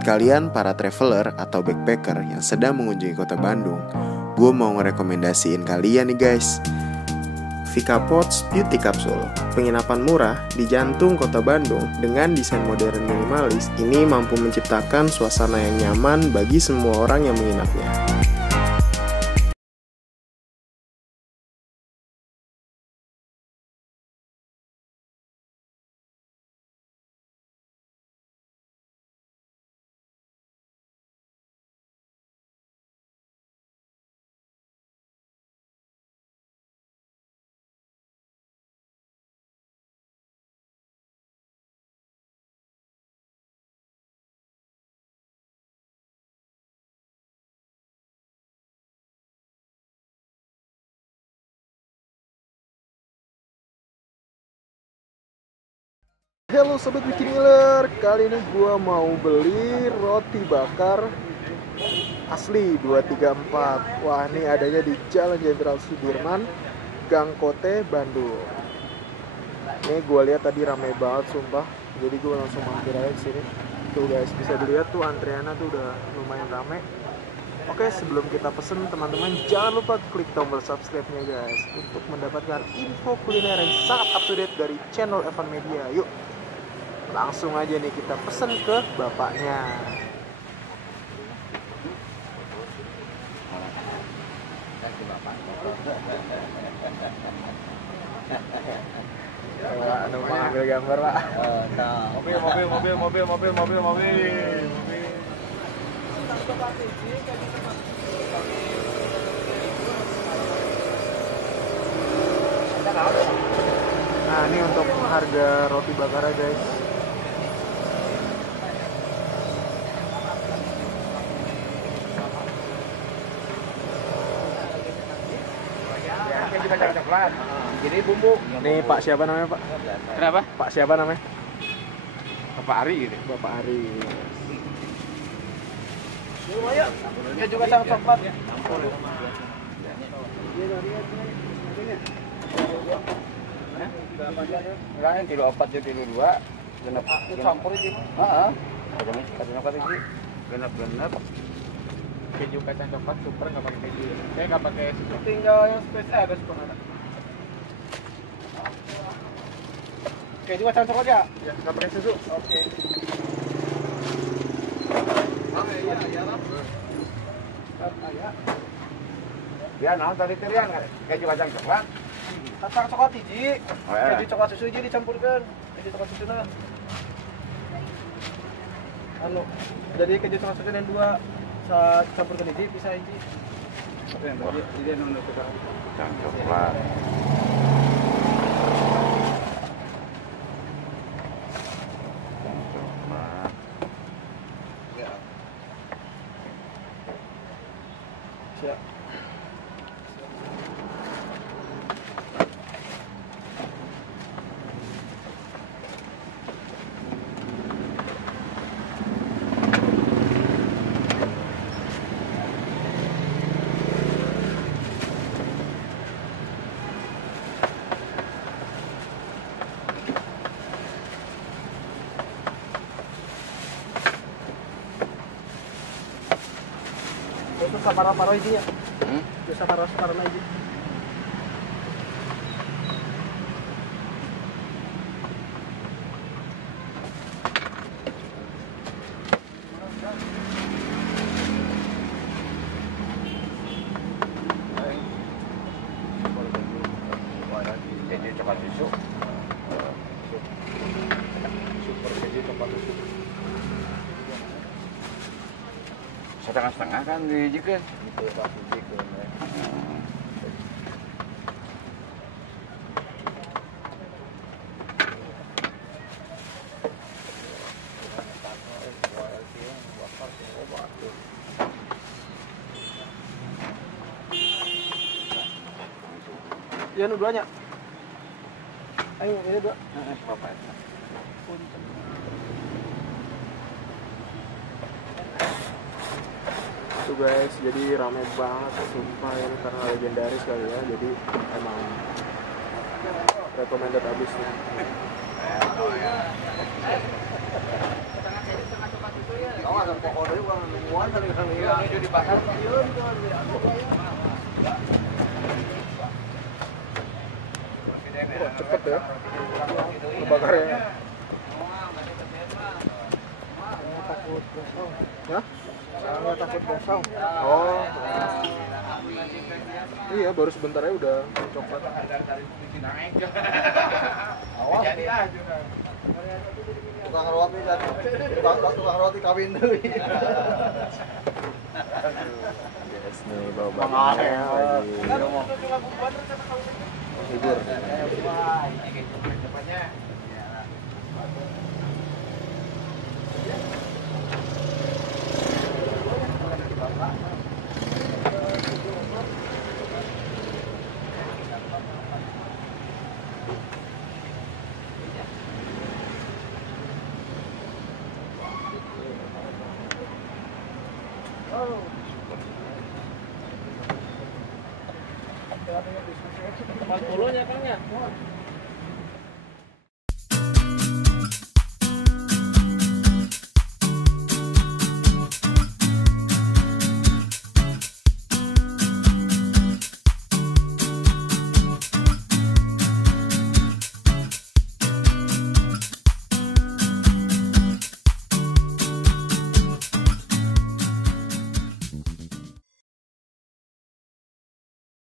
Buat kalian para traveler atau backpacker yang sedang mengunjungi kota Bandung, gue mau ngerekomendasiin kalian nih guys, Vika Pods Beauty Capsule. Penginapan murah di jantung kota Bandung dengan desain modern minimalis ini mampu menciptakan suasana yang nyaman bagi semua orang yang menginapnya. Halo Sobat Wikiniler, kali ini gue mau beli roti bakar asli 234. Wah, ini adanya di Jalan Jenderal Sudirman, Gang Kote, Bandung. Ini gue lihat tadi rame banget sumpah, jadi gue langsung mampir aja ke sini. Tuh guys, bisa dilihat tuh antreannya tuh udah lumayan rame. Oke, sebelum kita pesen teman-teman, jangan lupa klik tombol subscribe-nya guys untuk mendapatkan info kuliner yang sangat up to date dari channel Evan Media. Yuk, langsung aja nih kita pesen ke bapaknya. Anu mau ambil gambar pak? Mobil. Nah, ini untuk harga roti bakarnya guys. Coklat. Jadi bumbu. Nih Pak siapa namanya Pak? Kenapa? Pak siapa namanya? Bapak Ari gitu. Bapak Ari. Dia juga sama coklat. Enggak, yang kilo 4 jadi kilo 2. Genap. Campur itu. Heeh. Kacang coklat itu. Genap. Keju kacang coklat super nggak pakai keju. Saya nggak pakai susu. Tinggal yang spesial ada super ada. Keju kacang coklat ya? Ya, nggak pakai susu. Oke. Iya lah. Ya, nah tadi terian keju kacang coklat. Kacang coklat hiji. Keju coklat susu hiji dicampurkan. Keju coklat susu nah. Jadi keju coklat susu yang 2 campur ke hiji bisa hiji. Jadi nunggu kita kacang coklat. Siap. Itu saparo hiji ya? Itu saparo hiji. Keju coklat susu. Super keju coklat susu. Setengah-setengah kan dijikan. Itu Pak dijikan. Ya, nu duanya. Ayo, ini 2. Bapak. Tuh guys, jadi ramai banget sumpah ini karena legendaris kali ya, jadi emang recommended abis nih. Ini di pasar. Wah, cepet ya ngebakarnya. Takut gosong. Hah? Saya takut gosong. Oh. Iya, baru sebentar aja udah coklat. Awas. Jadi ah. Tukang roti tadi. Tukang roti kawin dulu. Yes nih, bawa bakarnya lagi. Tidur.